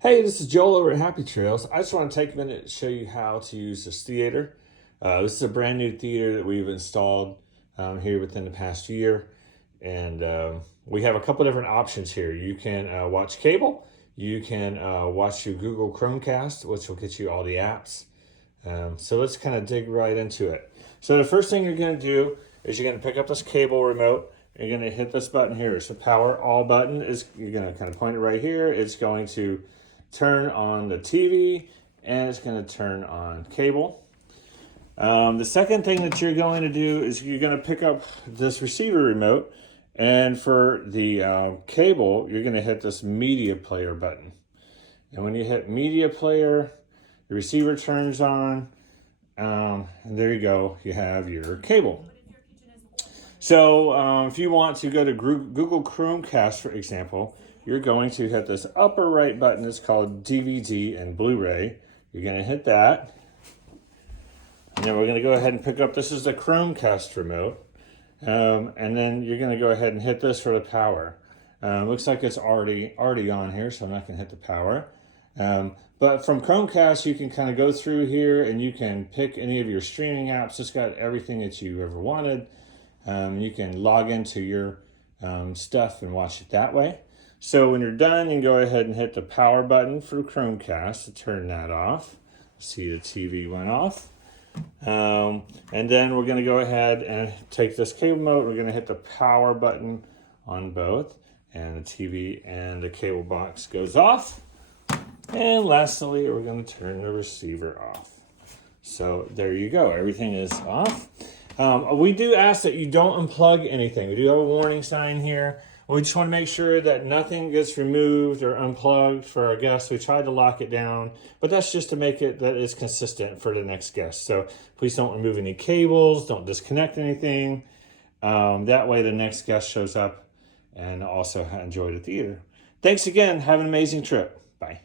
Hey, this is Joel over at Happy Trails. I just want to take a minute to show you how to use this theater. This is a brand new theater that we've installed here within the past year. And we have a couple different options here. You can watch cable. You can watch your Google Chromecast, which will get you all the apps. So let's kind of dig right into it. So the first thing you're going to do is you're going to pick up this cable remote. You're going to hit this button here. It's the power all button. You're going to kind of point it right here. It's going to turn on the TV and it's going to turn on cable. The second thing that you're going to do is you're going to pick up this receiver remote, and for the cable you're going to hit this media player button, and when you hit media player the receiver turns on, and there you go, you have your cable. So if you want to go to Google Chromecast, for example, you're going to hit this upper right button. It's called DVD and Blu-ray. You're going to hit that. And then we're going to go ahead and pick up, this is the Chromecast remote. And then you're going to go ahead and hit this for the power. Looks like it's already on here, so I'm not going to hit the power. But from Chromecast, you can kind of go through here and you can pick any of your streaming apps. It's got everything that you ever wanted. You can log into your stuff and watch it that way. So when you're done, you can go ahead and hit the power button for Chromecast to turn that off. See, the TV went off. And then we're going to go ahead and take this cable mode. We're going to hit the power button on both, and the TV and the cable box goes off. And lastly, we're going to turn the receiver off. So there you go. Everything is off. We do ask that you don't unplug anything. We do have a warning sign here. We just want to make sure that nothing gets removed or unplugged for our guests. We tried to lock it down, but that's just to make it that it's consistent for the next guest. So please don't remove any cables, don't disconnect anything. That way the next guest shows up and also enjoy the theater. Thanks again. Have an amazing trip. Bye.